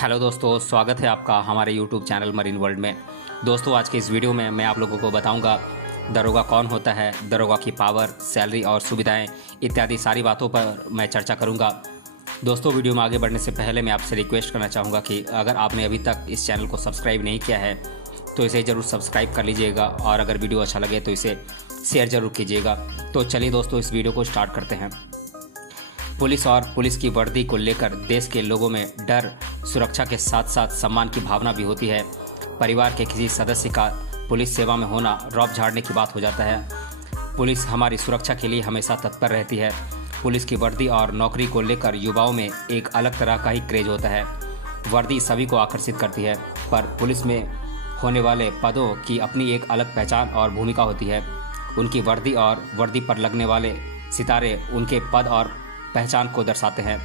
Hello दोस्तों, स्वागत है आपका हमारे यूट्यूब चैनल मरीन वर्ल्ड में। दोस्तों, आज के इस वीडियो में मैं आप लोगों को बताऊंगा दरोगा कौन होता है, दरोगा की पावर, सैलरी और सुविधाएं इत्यादि सारी बातों पर मैं चर्चा करूंगा। दोस्तों, वीडियो में आगे बढ़ने से पहले मैं आपसे रिक्वेस्ट करना चाहूँगा कि अगर आपने अभी तक इस चैनल को सब्सक्राइब नहीं किया है तो इसे ज़रूर सब्सक्राइब कर लीजिएगा और अगर वीडियो अच्छा लगे तो इसे शेयर ज़रूर कीजिएगा। तो चलिए दोस्तों, इस वीडियो को स्टार्ट करते हैं। पुलिस और पुलिस की वर्दी को लेकर देश के लोगों में डर, सुरक्षा के साथ साथ सम्मान की भावना भी होती है। परिवार के किसी सदस्य का पुलिस सेवा में होना रौब झाड़ने की बात हो जाता है। पुलिस हमारी सुरक्षा के लिए हमेशा तत्पर रहती है। पुलिस की वर्दी और नौकरी को लेकर युवाओं में एक अलग तरह का ही क्रेज होता है। वर्दी सभी को आकर्षित करती है, पर पुलिस में होने वाले पदों की अपनी एक अलग पहचान और भूमिका होती है। उनकी वर्दी और वर्दी पर लगने वाले सितारे उनके पद और पहचान को दर्शाते हैं।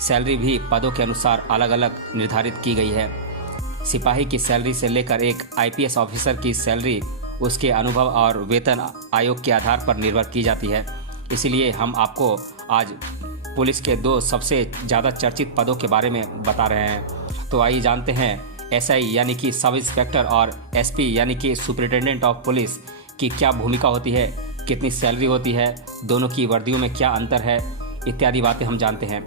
सैलरी भी पदों के अनुसार अलग अलग निर्धारित की गई है। सिपाही की सैलरी से लेकर एक आईपीएस ऑफिसर की सैलरी उसके अनुभव और वेतन आयोग के आधार पर निर्भर की जाती है। इसीलिए हम आपको आज पुलिस के दो सबसे ज़्यादा चर्चित पदों के बारे में बता रहे हैं। तो आइए जानते हैं एसआई यानी कि सब इंस्पेक्टर और एसपी यानी कि सुपरिटेंडेंट ऑफ पुलिस की क्या भूमिका होती है, कितनी सैलरी होती है, दोनों की वर्दियों में क्या अंतर है, इत्यादि बातें हम जानते हैं।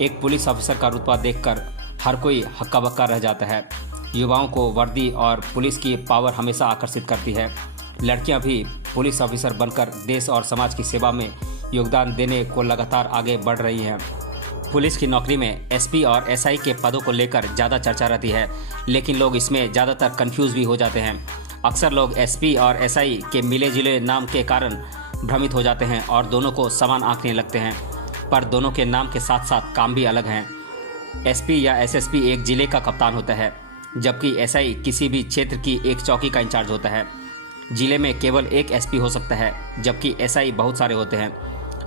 एक पुलिस ऑफिसर का रुतबा देखकर हर कोई हक्का बक्का रह जाता है। युवाओं को वर्दी और पुलिस की पावर हमेशा आकर्षित करती है। लड़कियां भी पुलिस ऑफिसर बनकर देश और समाज की सेवा में योगदान देने को लगातार आगे बढ़ रही हैं। पुलिस की नौकरी में एसपी और एसआई के पदों को लेकर ज़्यादा चर्चा रहती है, लेकिन लोग इसमें ज़्यादातर कंफ्यूज भी हो जाते हैं। अक्सर लोग एसपी और एसआई के मिले जुले नाम के कारण भ्रमित हो जाते हैं और दोनों को समान आंकने लगते हैं, पर दोनों के नाम के साथ साथ काम भी अलग हैं। एसपी या एसएसपी एक जिले का कप्तान होता है, जबकि एसआई किसी भी क्षेत्र की एक चौकी का इंचार्ज होता है। जिले में केवल एक एसपी हो सकता है, जबकि एसआई बहुत सारे होते हैं।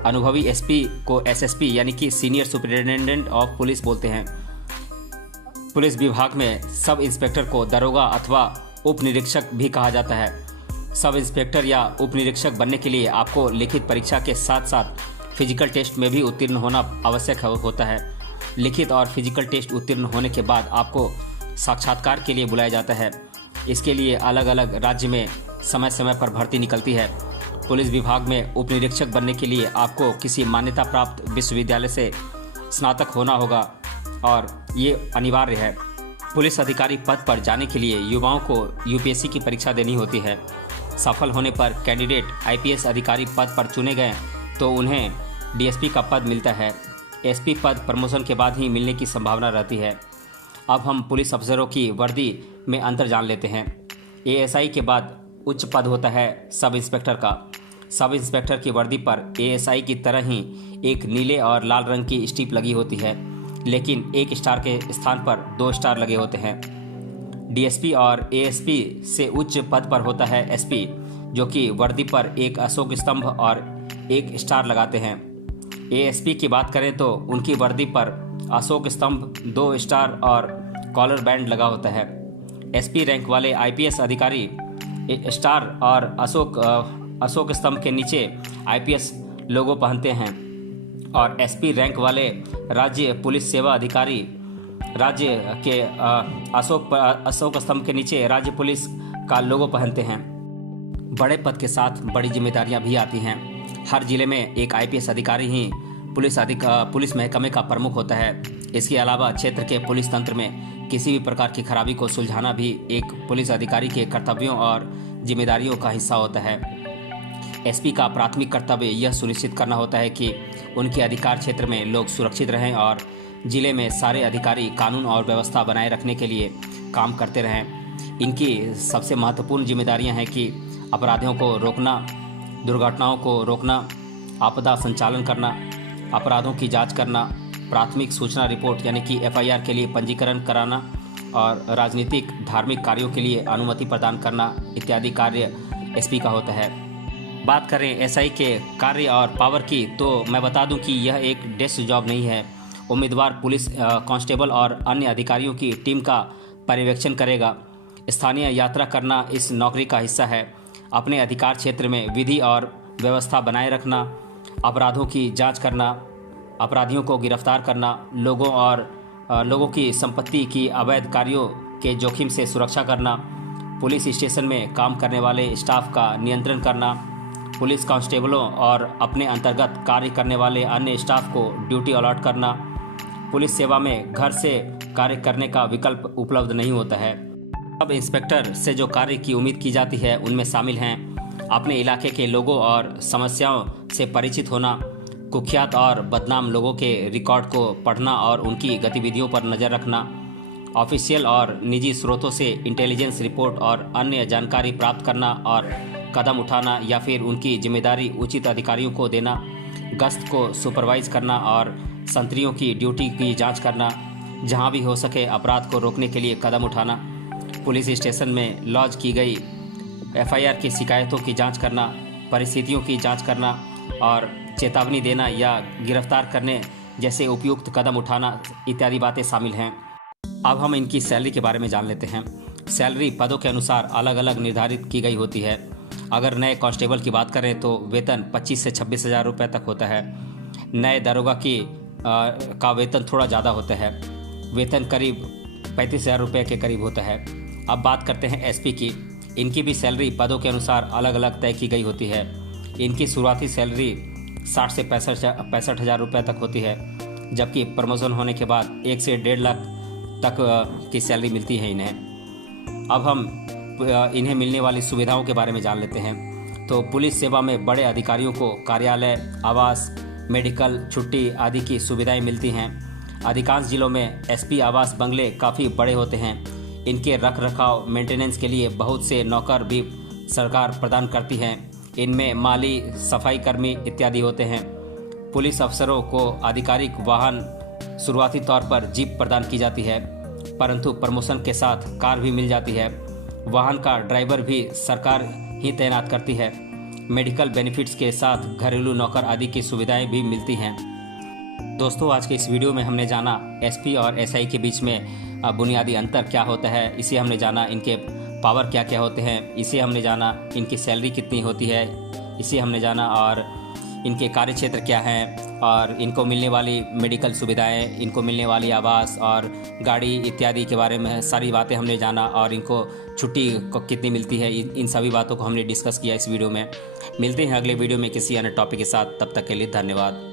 अनुभवी एसपी को एसएसपी यानी कि सीनियर सुपरिटेंडेंट ऑफ पुलिस बोलते हैं। पुलिस विभाग में सब इंस्पेक्टर को दरोगा अथवा उप निरीक्षक भी कहा जाता है। सब इंस्पेक्टर या उप निरीक्षक बनने के लिए आपको लिखित परीक्षा के साथ साथ फिजिकल टेस्ट में भी उत्तीर्ण होना आवश्यक होता है। लिखित और फिजिकल टेस्ट उत्तीर्ण होने के बाद आपको साक्षात्कार के लिए बुलाया जाता है। इसके लिए अलग अलग राज्य में समय समय पर भर्ती निकलती है। पुलिस विभाग में उप निरीक्षक बनने के लिए आपको किसी मान्यता प्राप्त विश्वविद्यालय से स्नातक होना होगा और ये अनिवार्य है। पुलिस अधिकारी पद पर जाने के लिए युवाओं को यूपीएससी की परीक्षा देनी होती है। सफल होने पर कैंडिडेट आईपीएस अधिकारी पद पर चुने गए तो उन्हें डीएसपी का पद मिलता है। एसपी पद प्रमोशन के बाद ही मिलने की संभावना रहती है। अब हम पुलिस अफसरों की वर्दी में अंतर जान लेते हैं। एएसआई के बाद उच्च पद होता है सब इंस्पेक्टर का। सब इंस्पेक्टर की वर्दी पर एएसआई की तरह ही एक नीले और लाल रंग की स्ट्रिप लगी होती है, लेकिन एक स्टार के स्थान पर 2 स्टार लगे होते हैं। डीएसपी और एएसपी से उच्च पद पर होता है एसपी, जो कि वर्दी पर एक अशोक स्तंभ और एक स्टार लगाते हैं। एएसपी की बात करें तो उनकी वर्दी पर अशोक स्तंभ, 2 स्टार और कॉलर बैंड लगा होता है। एसपी रैंक वाले आईपीएस अधिकारी स्टार और अशोक स्तंभ के नीचे आईपीएस लोगो पहनते हैं और एसपी रैंक वाले राज्य पुलिस सेवा अधिकारी राज्य के अशोक स्तंभ के नीचे राज्य पुलिस का लोगो पहनते हैं। बड़े पद के साथ बड़ी जिम्मेदारियां भी आती हैं। हर जिले में एक आईपीएस अधिकारी ही पुलिस महकमे का प्रमुख होता है। इसके अलावा क्षेत्र के पुलिस तंत्र में किसी भी प्रकार की खराबी को सुलझाना भी एक पुलिस अधिकारी के कर्तव्यों और जिम्मेदारियों का हिस्सा होता है। एसपी का प्राथमिक कर्तव्य यह सुनिश्चित करना होता है कि उनके अधिकार क्षेत्र में लोग सुरक्षित रहें और जिले में सारे अधिकारी कानून और व्यवस्था बनाए रखने के लिए काम करते रहें। इनकी सबसे महत्वपूर्ण जिम्मेदारियां हैं कि अपराधियों को रोकना, दुर्घटनाओं को रोकना, आपदा संचालन करना, अपराधों की जांच करना, प्राथमिक सूचना रिपोर्ट यानी कि एफआईआर के लिए पंजीकरण कराना और राजनीतिक धार्मिक कार्यों के लिए अनुमति प्रदान करना इत्यादि कार्य एसपी का होता है। बात करें एसआई के कार्य और पावर की, तो मैं बता दूं कि यह एक डेस्क जॉब नहीं है। उम्मीदवार पुलिस कांस्टेबल और अन्य अधिकारियों की टीम का पर्यवेक्षण करेगा। स्थानीय यात्रा करना इस नौकरी का हिस्सा है। अपने अधिकार क्षेत्र में विधि और व्यवस्था बनाए रखना, अपराधों की जांच करना, अपराधियों को गिरफ्तार करना, लोगों और लोगों की संपत्ति की अवैध कार्यों के जोखिम से सुरक्षा करना, पुलिस स्टेशन में काम करने वाले स्टाफ का नियंत्रण करना, पुलिस कांस्टेबलों और अपने अंतर्गत कार्य करने वाले अन्य स्टाफ को ड्यूटी अलॉट करना। पुलिस सेवा में घर से कार्य करने का विकल्प उपलब्ध नहीं होता है। सब इंस्पेक्टर से जो कार्य की उम्मीद की जाती है उनमें शामिल हैं अपने इलाके के लोगों और समस्याओं से परिचित होना, कुख्यात और बदनाम लोगों के रिकॉर्ड को पढ़ना और उनकी गतिविधियों पर नज़र रखना, ऑफिशियल और निजी स्रोतों से इंटेलिजेंस रिपोर्ट और अन्य जानकारी प्राप्त करना और कदम उठाना या फिर उनकी जिम्मेदारी उचित अधिकारियों को देना, गश्त को सुपरवाइज करना और संतरियों की ड्यूटी की जांच करना, जहां भी हो सके अपराध को रोकने के लिए कदम उठाना, पुलिस स्टेशन में लॉन्च की गई एफआईआर की शिकायतों की जांच करना, परिस्थितियों की जांच करना और चेतावनी देना या गिरफ्तार करने जैसे उपयुक्त कदम उठाना इत्यादि बातें शामिल हैं। अब हम इनकी सैलरी के बारे में जान लेते हैं। सैलरी पदों के अनुसार अलग अलग निर्धारित की गई होती है। अगर नए कांस्टेबल की बात करें तो वेतन 25 से 26 हज़ार रुपये तक होता है। नए दरोगा का वेतन थोड़ा ज़्यादा होता है, वेतन करीब 35 हज़ार रुपये के करीब होता है। अब बात करते हैं एसपी की। इनकी भी सैलरी पदों के अनुसार अलग अलग तय की गई होती है। इनकी शुरुआती सैलरी 60 से 65 हज़ार रुपये तक होती है, जबकि प्रमोशन होने के बाद 1 से 1.5 लाख तक की सैलरी मिलती है इन्हें। अब हम इन्हें मिलने वाली सुविधाओं के बारे में जान लेते हैं। तो पुलिस सेवा में बड़े अधिकारियों को कार्यालय, आवास, मेडिकल, छुट्टी आदि की सुविधाएं मिलती हैं। अधिकांश जिलों में एसपी आवास बंगले काफ़ी बड़े होते हैं। इनके रख रखाव मेंटेनेंस के लिए बहुत से नौकर भी सरकार प्रदान करती है। इनमें माली, सफाई कर्मी इत्यादि होते हैं। पुलिस अफसरों को आधिकारिक वाहन शुरुआती तौर पर जीप प्रदान की जाती है, परंतु प्रमोशन के साथ कार भी मिल जाती है। वाहन का ड्राइवर भी सरकार ही तैनात करती है। मेडिकल बेनिफिट्स के साथ घरेलू नौकर आदि की सुविधाएं भी मिलती हैं। दोस्तों, आज के इस वीडियो में हमने जाना एसपी और एसआई के बीच में बुनियादी अंतर क्या होता है, इसे हमने जाना। इनके पावर क्या क्या होते हैं, इसे हमने जाना। इनकी सैलरी कितनी होती है, इसे हमने जाना। और इनके कार्य क्षेत्र क्या हैं और इनको मिलने वाली मेडिकल सुविधाएं, इनको मिलने वाली आवास और गाड़ी इत्यादि के बारे में सारी बातें हमने जाना। और इनको छुट्टी को कितनी मिलती है, इन सभी बातों को हमने डिस्कस किया इस वीडियो में। मिलते हैं अगले वीडियो में किसी अन्य टॉपिक के साथ। तब तक के लिए धन्यवाद।